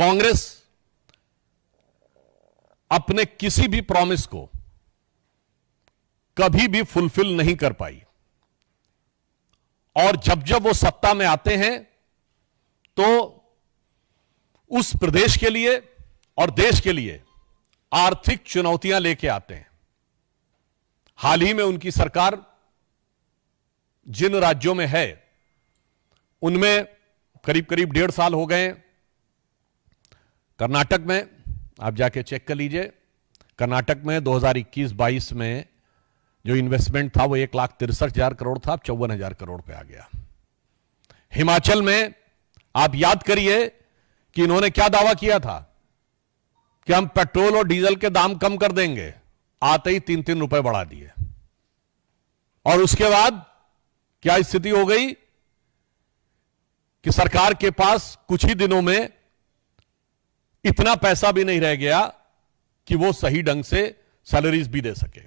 कांग्रेस अपने किसी भी प्रॉमिस को कभी भी फुलफिल नहीं कर पाई और जब जब वो सत्ता में आते हैं तो उस प्रदेश के लिए और देश के लिए आर्थिक चुनौतियां लेके आते हैं। हाल ही में उनकी सरकार जिन राज्यों में है उनमें करीब करीब 1.5 साल हो गए। कर्नाटक में आप जाके चेक कर लीजिए, कर्नाटक में 2021-22 में जो इन्वेस्टमेंट था वो 1,63,000 करोड़ था, अब 54,000 करोड़ पे आ गया। हिमाचल में आप याद करिए कि इन्होंने क्या दावा किया था कि हम पेट्रोल और डीजल के दाम कम कर देंगे, आते ही 3-3 रुपए बढ़ा दिए। और उसके बाद क्या स्थिति हो गई कि सरकार के पास कुछ ही दिनों में इतना पैसा भी नहीं रह गया कि वो सही ढंग से सैलरीज भी दे सके।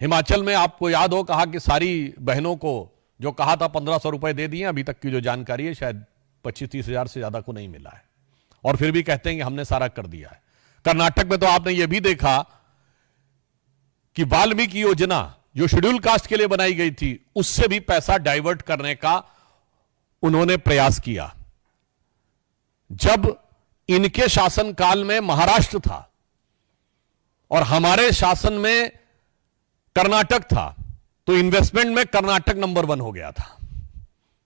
हिमाचल में आपको याद हो, कहा कि सारी बहनों को जो कहा था 1,500 रुपए दे दिए, अभी तक की जो जानकारी है शायद 25-30 हजार से ज्यादा को नहीं मिला है और फिर भी कहते हैं कि हमने सारा कर दिया है। कर्नाटक में तो आपने यह भी देखा कि वाल्मीकि योजना जो शेड्यूल कास्ट के लिए बनाई गई थी उससे भी पैसा डाइवर्ट करने का उन्होंने प्रयास किया। जब इनके शासनकाल में महाराष्ट्र था और हमारे शासन में कर्नाटक था तो इन्वेस्टमेंट में कर्नाटक नंबर 1 हो गया था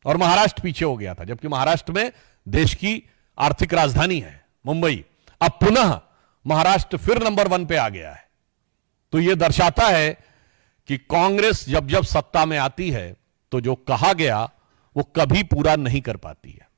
और महाराष्ट्र पीछे हो गया था, जबकि महाराष्ट्र में देश की आर्थिक राजधानी है मुंबई। अब पुनः महाराष्ट्र फिर नंबर 1 पे आ गया है। तो यह दर्शाता है कि कांग्रेस जब जब सत्ता में आती है तो जो कहा गया वो कभी पूरा नहीं कर पाती है।